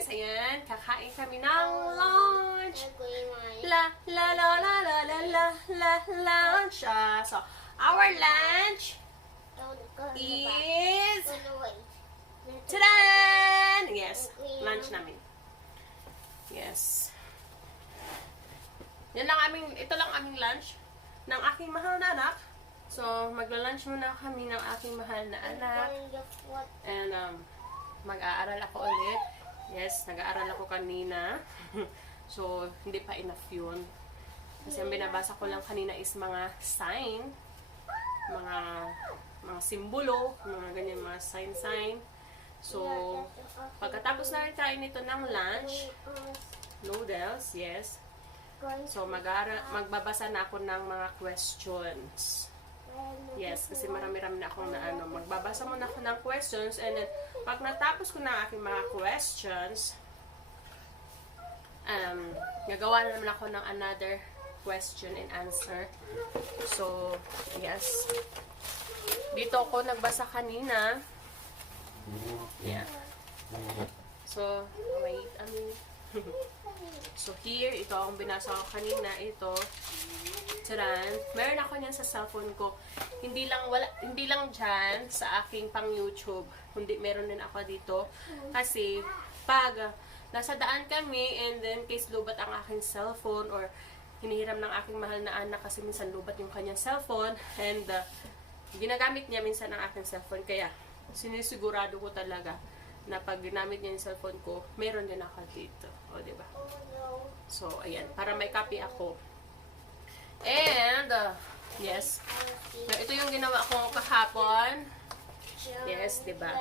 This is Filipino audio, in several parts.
guys! Ayan, kakain kami ng lunch. La la la la la la la la lunch. So, our lunch is tadan! Yes, lunch namin. Yes. Ito lang aming lunch ng aking mahal na anak. So, magla-lunch muna kami ng aking mahal na anak. And, mag-aaral ako ulit. Yes, nag-aaral ako kanina. So, hindi pa enough yun. Kasi ang binabasa ko lang kanina is mga sign. Mga simbolo. Mga ganyan, mga sign. So, pagkatapos na rin tayo nito ng lunch, noodles, yes. So, magbabasa na ako ng mga questions. Yes, kasi marami-rami na akong magbabasa muna ako ng questions, and then, pag natapos ko na aking mga questions, gagawa na naman ako ng another question and answer. So, yes. Dito ako nagbasa kanina. Yeah. So, wait, so, here, ito ang binasa ko kanina, ito. Tsaran. Meron ako niyan sa cellphone ko. Hindi lang dyan sa aking pang YouTube. Kundi meron din ako dito. Kasi, pag nasa daan kami, and then case lubat ang aking cellphone, or hinihiram ng aking mahal na anak kasi minsan lubat yung kanyang cellphone, and ginagamit niya minsan ang aking cellphone. Kaya, sinisigurado ko talaga na pag ginamit niya yung cellphone ko, meron din ako dito. O, diba? So, ayan. Para may copy ako. And, yes. Ito yung ginawa ko kahapon. Yes, diba?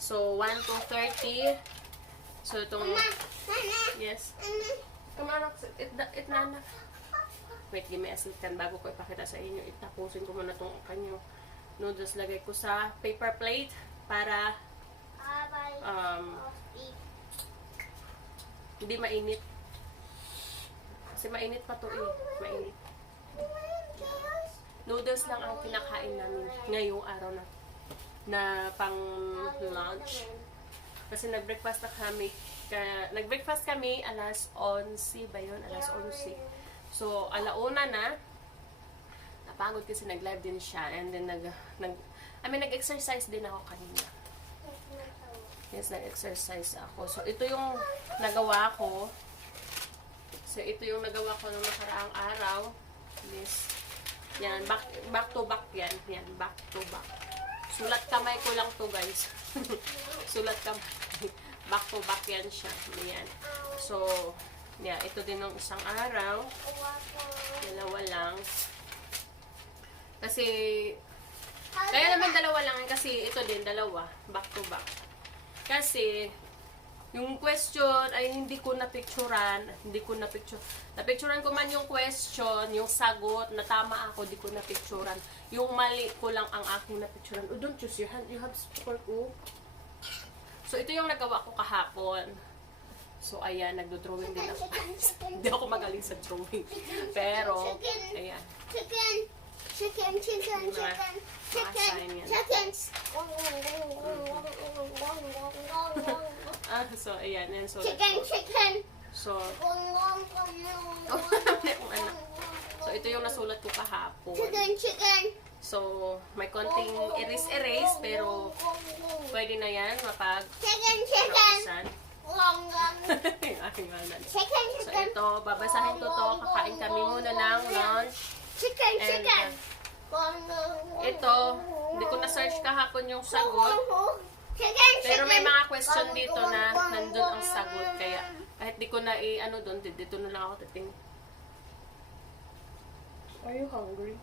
So, 1 to 30. So, itong, yes. Come on, it na. Wait, give me a second bago ko ipakita sa inyo. Itapusin ko muna itong kanyang noodles. Lagay ko sa paper plate para hindi mainit. Kasi mainit pa to eh. Mainit. Noodles lang ang kinakain namin ngayong araw na pang lunch. Kasi nag-breakfast kami alas 11 ba yun? Alas 11. So, alauna na. Napagod kasi nag-live din siya. And then nag-exercise din ako kanina. Yes, nag-exercise ako. So, ito yung nagawa ko. So, ito yung nagawa ko nung nakaraang araw. Yes. Yan, back to back yan. Yan, back to back. Sulat kamay ko lang to, guys. Sulat kamay. Back to back yan siya. Yan. So, yeah, ito din ng isang araw. Dalawa lang. Kasi, kaya naman dalawa lang kasi ito din, dalawa. Back to back. Kasi, yung question ay hindi ko napicturan. Napicturan ko man yung question, yung sagot, na tama ako, hindi ko napicturan. Yung mali ko lang ang aking napicturan. Oh, don't use your hand. You have sport. Oh. So, ito yung nagawa ko kahapon. So, ayan, nagdo-drawing din ako. Hindi ako magaling sa drawing. Pero, ayan. Chicken. So, ayan. And so, Chicken. So, so, ito yung nasulat ko kahapon. Chicken. So, may konting erase, pero pwede na yan Chicken. Yung aking malan. So, ito, babasahin ko to. Kakain kami muna ng lunch. Chicken. Ito, hindi ko na-search kahapon yung sagot. Pero may mga question dito na nandun ang sagot. Kaya, kahit di ko na doon, dito na lang ako titing. Are you hungry?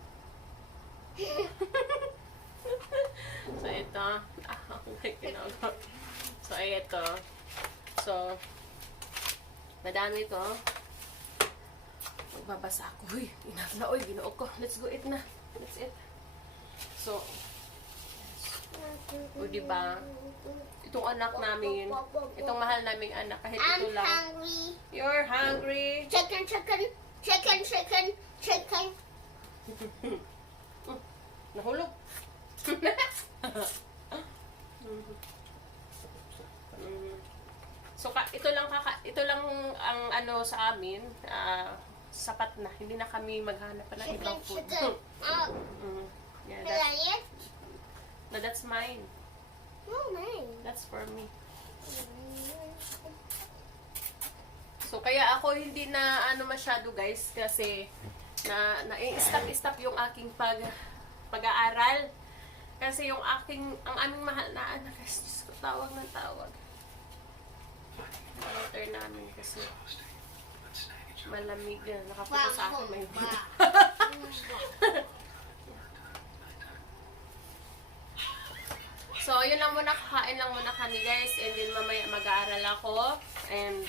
So, ito. So, ito. So, madami ito. Magbabasa ako. Uy, enough na. Uy, ginoo ko. Let's go eat na. Let's eat. So, o diba? Itong anak namin, itong mahal naming anak, kahit ito lang. I'm hungry. You're hungry. Chicken. Nahulog. So, ito lang ang ano sa amin, sapat na. Hindi na kami maghanap pa ng ibang food. Oh, Yeah, can I eat? that's mine. Oh, nice. That's for me. So, kaya ako hindi na ano masyado guys kasi na-stop yung aking pag-aaral. Kasi yung ang aming mahal na anak, Diyos ko, tawag ng tawag. Monitor namin kasi malamig na. Nakaputo sa akin, may So, yun lang muna, kakain lang muna kami guys. And then mamaya mag-aaral ako. And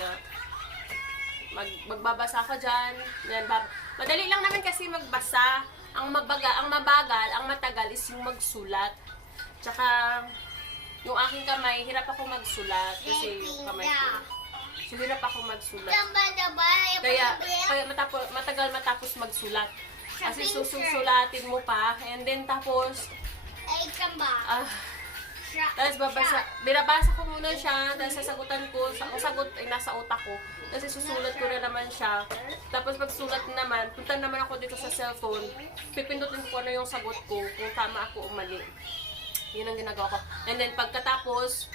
magbabasa ako dyan. Then, madali lang naman kasi magbasa. Ang mabagal, ang matagal is yung magsulat. Tsaka, yung aking kamay, hirap ako magsulat. Kasi yung kamay ko. So, hirap ako magsulat. Kaya matagal matapos magsulat. Kasi susulatin mo pa. And then, tapos, tapos binabasa ko muna siya, tapos sasagutan ko, ang sagot ay nasa utak ko. Kasi susulat ko na naman siya. Tapos pagsulat naman, punta naman ako dito sa cellphone, pipindutin ko na yung sagot ko, kung tama ako o mali. Yun ang ginagawa ko. And then pagkatapos,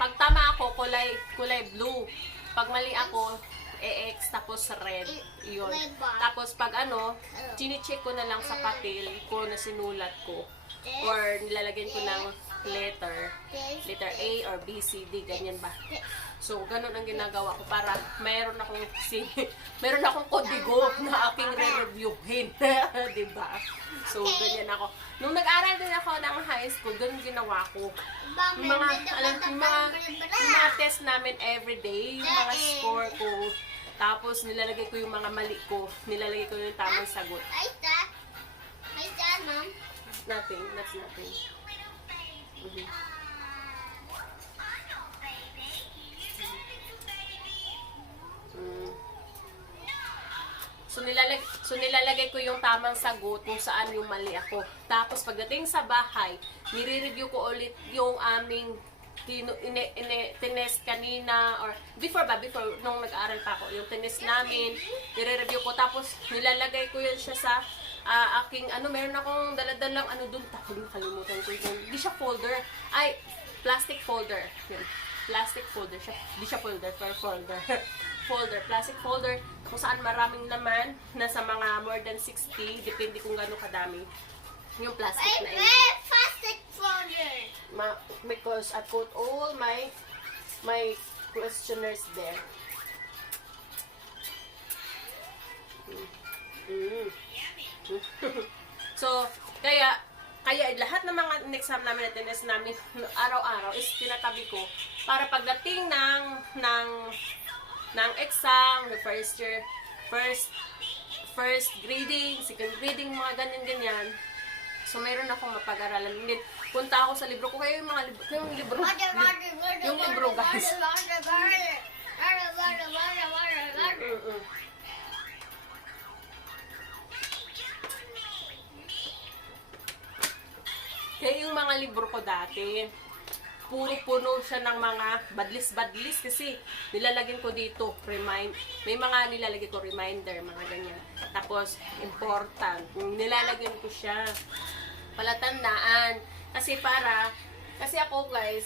pag tama ako, kulay blue. Pag mali ako, X, tapos red. Yun. Tapos pag chine-check ko na lang sa papel ko na sinulat ko. Or nilalagyan ko ng letter A or B, C, D, ganyan ba. So, ganun ang ginagawa ko para mayroon akong kodigo na aking re-reviewin. Diba? So, ganyan ako. Nung nag-aral din ako ng high school, ganun ginawa ko. Yung mga test namin everyday, yung mga score ko. Tapos, nilalagay ko yung mga mali ko. Nilalagay ko yung tamang sagot. Hi, Dad, Mom. Nothing. That's nothing. So nilalagay ko yung tamang sagot kung saan yung mali ako. Tapos pagdating sa bahay, nire-review ko ulit yung aming tinest kanina or before nung nag-aaral pa ako, yung tinest namin, nire-review ko. Tapos nilalagay ko yun siya sa aking meron akong daladalang doon, tapos nakalimutan ko yun. Hindi siya folder, plastic folder. Yun. Plastic folder siya. Hindi siya folder, pero folder. Plastic folder, kung saan maraming laman, nasa mga more than 60, depende kung gano'ng kadami yung plastic na yun. Plastic folder. Because I put all my questionnaires there. So, kaya lahat ng mga exam namin at test namin araw-araw is tinatabi ko para pagdating ng exam, the first year, first grading, second grading, mga ganyan-ganyan. So, mayroon akong mapag-aralan. Then, punta ako sa libro ko. Kaya yung mga libro, yung libro, guys. Kaya yung mga libro ko dati, puro puno siya ng mga badlis-badlis kasi nilalagyan ko dito, may mga nilalagyan ko reminder, mga ganyan. Tapos, important, nilalagyan ko siya, palatandaan. Kasi ako guys,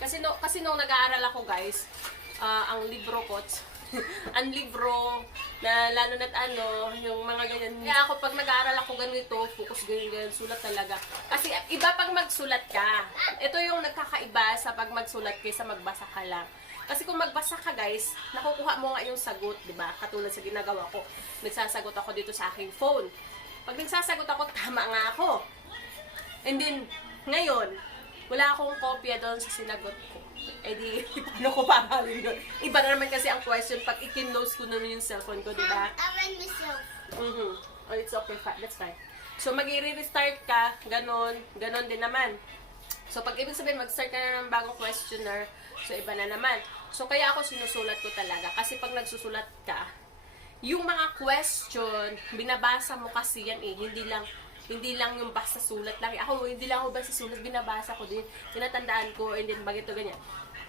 kasi nung nag-aaral ako guys, ang libro ko, ang libro na lalo na't yung mga ganyan. Kaya ako pag nag-aaral ako ganito, focus ganyan, sulat talaga. Kasi iba pag magsulat ka. Ito yung nagkakaiba sa pag magsulat kaysa magbasa ka lang. Kasi kung magbasa ka guys, nakukuha mo nga yung sagot, di ba? Katulad sa ginagawa ko. Nagsasagot ako dito sa aking phone. Pag nagsasagot ako, tama nga ako. And then, ngayon, wala akong kopya doon sa sinagot ko. Eh di, paano ko pahalin doon? Iba na naman kasi ang question pag ikin-close ko na yung cellphone ko, di ba? Oh, it's okay, that's fine. So, mag-i-restart ka, ganon din naman. So, pag ibig sabihin, mag-start ka na ng bagong questionnaire, so iba na naman. So, kaya ako sinusulat ko talaga. Kasi pag nagsusulat ka, yung mga question, binabasa mo kasi yan hindi lang Hindi lang yung basta sulat lang. Ako, hindi lang ako basta sulat, binabasa ko din. Tinatandaan ko, and then bagito ganyan.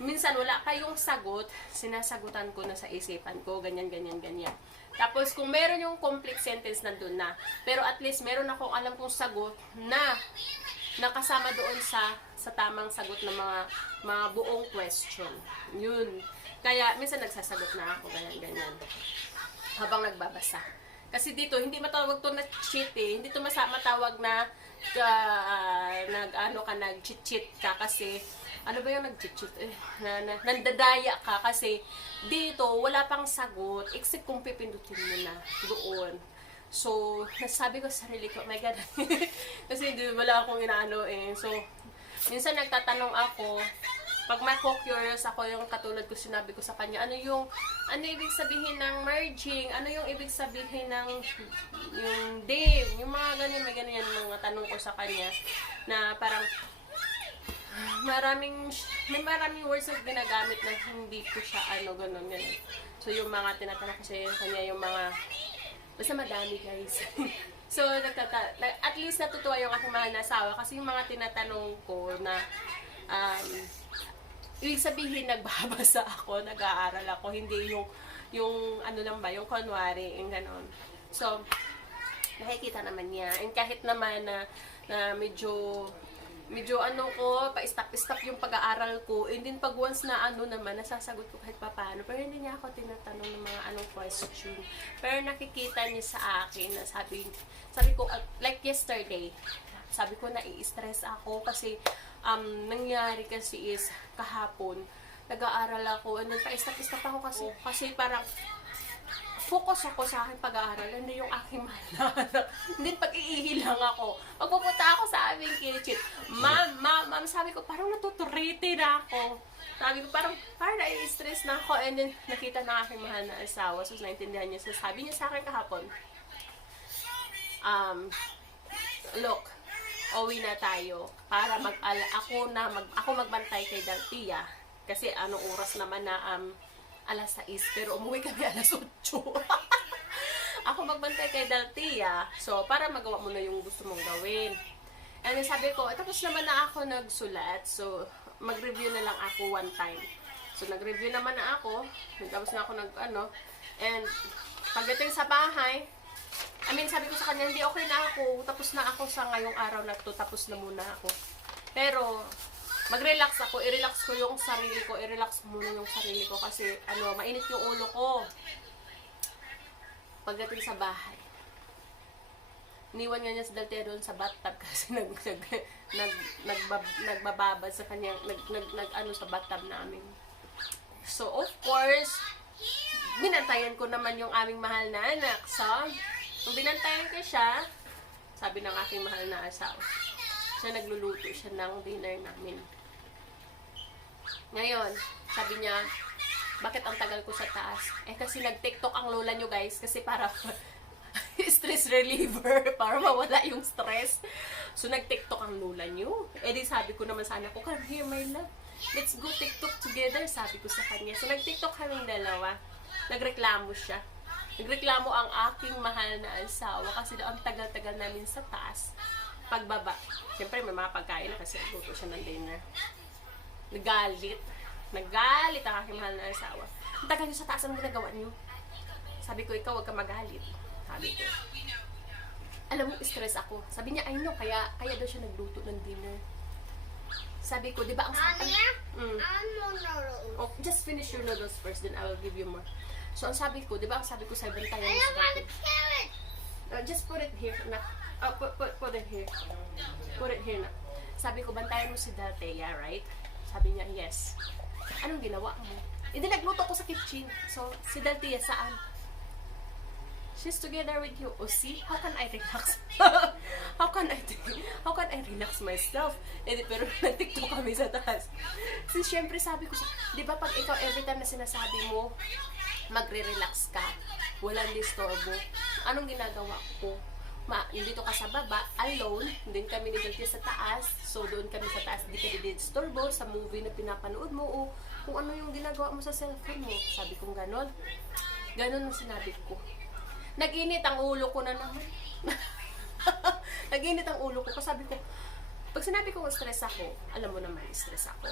Minsan, wala kayong sagot, sinasagutan ko na sa isipan ko, ganyan, ganyan, ganyan. Tapos, kung meron yung complete sentence, nandun na. Pero at least, meron akong alam kong sagot na nakasama doon sa tamang sagot ng mga buong question. Yun. Kaya, minsan nagsasagot na ako, ganyan, ganyan. Habang nagbabasa. Kasi dito, hindi matawag to na cheat eh. Hindi to matawag na nag-cheat ka kasi ano ba yung nag-cheat eh? Nandadaya ka kasi dito, wala pang sagot except kung pipindutin mo na doon. So, nasabi ko sa sarili ko, oh my God. Kasi wala akong inaano eh. So, minsan nagtatanong ako, pag curious ako, yung katulad ko sinabi ko sa kanya, ano ibig sabihin ng merging, ano yung ibig sabihin ng yung div, yung mga ganyan, may ganyan mga tanong ko sa kanya, na parang may maraming words na ginagamit na hindi ko siya ganun. So yung mga tinatanong ko sa kanya, yung mga, basta madami guys. So, at least natutuwa yung aking mahal na asawa kasi yung mga tinatanong ko na ibig sabihin, nagbabasa ako, nag-aaral ako, hindi yung ano lang ba, yung kunwari, yung ganon. So, nakikita naman niya. And kahit naman na medyo pa-stop yung pag-aaral ko, and then pag once na naman, nasasagot ko kahit papaano, pero hindi niya ako tinatanong ng mga question. Pero nakikita niya sa akin, na sabi ko, like yesterday, sabi ko nai-stress ako kasi nangyari kasi is kahapon nag-aaral ako and then pa-stop ako kasi parang focus ako sa aking pag-aaral and then yung aking mahal na anak. Hindi pag-iihilang ako. Magpupunta ako sa aming kitchen. Ma'am, sabi ko parang natuturiti na ako. Sabi ko parang nai-stress na ako and then nakita na aking mahal na asawa. So naintindihan niya. So sabi niya sa akin kahapon, look, uwi na tayo para ako magbantay kay Daltia kasi anong oras naman na alas 6 pero umuwi kami alas 8. Ako magbantay kay Daltia so para magawa mo na yung gusto mong gawin. And then sabi ko tapos naman na ako nagsulat so mag-review na lang ako one time. So nag-review naman na ako tapos na ako and pagdating sa bahay sabi ko sa kanya, hindi okay na ako. Tapos na ako sa ngayong araw na to. Tapos na muna ako. Pero, mag-relax ako. I-relax ko yung sarili ko. I-relax muna yung sarili ko. Kasi, mainit yung ulo ko. Pagdating sa bahay. Iniwan nga niya sa Daltea doon sa bathtub kasi nagbababad sa kanya. Sa bathtub namin. So, of course, binantayan ko naman yung aming mahal na anak. So, nung binantayan ko siya, sabi ng aking mahal na asawa, siya nagluluto siya ng dinner namin. Ngayon, sabi niya, bakit ang tagal ko sa taas? Kasi nag-TikTok ang lola nyo guys, kasi para stress reliever, para mawala yung stress. So, nag-TikTok ang lola nyo. Di sabi ko naman sa anak ko, come here my love, let's go TikTok together, sabi ko sa kanya. So, nag-TikTok kaming dalawa. Nagreklamo siya. Nagreklamo ang aking mahal na asawa kasi ang tagal-tagal namin sa taas. Pagbaba. Siyempre, may mga pagkain kasi nagluto siya ng dinner. Nagalit ang aking mahal na asawa. Ang tagal niyo sa taas, ang ginagawa niyo? Sabi ko, ikaw, huwag ka magalit. Sabi ko. Alam mo, stress ako. Sabi niya, I know, kaya daw siya nagluto ng dinner. Sabi ko, di ba ang sabi? Oh, just finish your noodles first, then I will give you more. So, ang sabi ko, di ba ang sabi ko sa bantayan mo sa bakit? Just put it here. Put it here. Put it here na. Sabi ko, bantayan mo si Daltea, right? Sabi niya, yes. Anong ginawa mo? Hindi, nagluto ko sa kitchen. So, si Daltea, saan? She's together with you. Oh, see? How can I relax? How can I relax myself? Pero nag-TikTok kami sa taas. Kasi syempre sabi ko, di ba pag ikaw every time na sinasabi mo, magre-relax ka, walang disturbo, anong ginagawa ko? Dito ka sa baba, alone, din kami ni Daltia sa taas, so doon kami sa taas, di ka disturbo sa movie na pinapanood mo, o kung ano yung ginagawa mo sa cellphone mo. Sabi kong ganon. Ganon ang sinabi ko. Nag-init ang ulo ko na naman. Nag-init ang ulo ko. Kasi sabi ko, pag sinabi ko stress ako, alam mo naman, stress ako.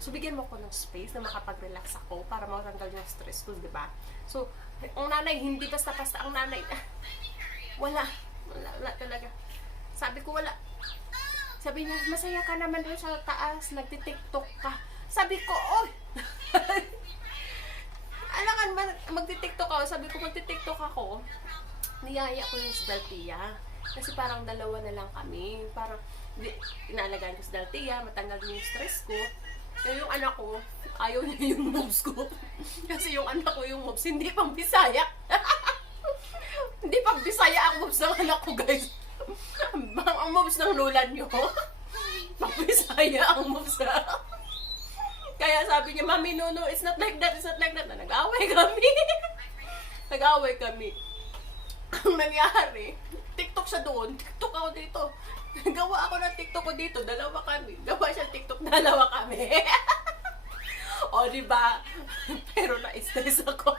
So, bigyan mo ko ng space na makapag-relax ako para matanggal yung stress ko, di ba? So, ang nanay, hindi basta-basta ang nanay. Wala talaga. Sabi ko, wala. Sabi niya, masaya ka naman doon sa taas, nagtitiktok ka. Sabi ko, oy! Alam ka, magtitiktok ako. Sabi ko, magtitiktok ako. Niyaya ko yung si Daltia. Kasi parang dalawa na lang kami. Parang, inaalagaan ko si Daltia, matanggal yung stress ko. Yung anak ko, ayaw niya yung moves ko. Kasi yung anak ko, yung moves, hindi pang Bisaya. Hindi pang Bisaya ang moves ng anak ko, guys. Ang moves ng lola nyo. Pang Bisaya ang moves na. Kaya sabi niya, Mami, no, it's not like that, it's not like that. Na nag-away kami. Nag-away kami. Ang nangyari, TikTok siya doon, TikTok ako dito. Gawa ako ng TikTok ko dito, dalawa kami. Gawa siya TikTok, dalawa kami. O, diba? Pero na-stress ako.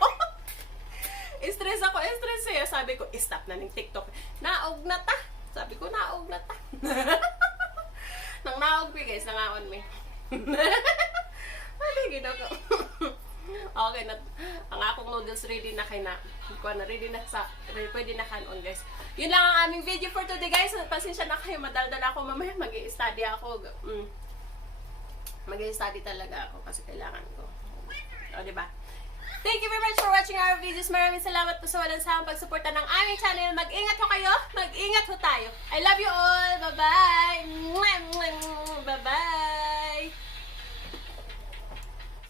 Stress eh. Sabi ko, stop na ng TikTok. Naog na ta. Sabi ko, naog na ta. Nang naog mi, guys, nangaon mi. Ay, ginako. Okay na. Ang akong noodles ready na kay na. Ready na sa, pwede na kanon, guys. Yun lang ang aming video for today, guys. Pasensya na kayo, madaldal ako mamaya. Mag-i-study ako. Mag-i-study talaga ako kasi kailangan ko. O, diba? Thank you very much for watching our videos. Maraming salamat po sa walang sawang pagsuporta ng aming channel. Mag-ingat ho kayo. Mag-ingat ho tayo. I love you all. Bye-bye. Bye-bye.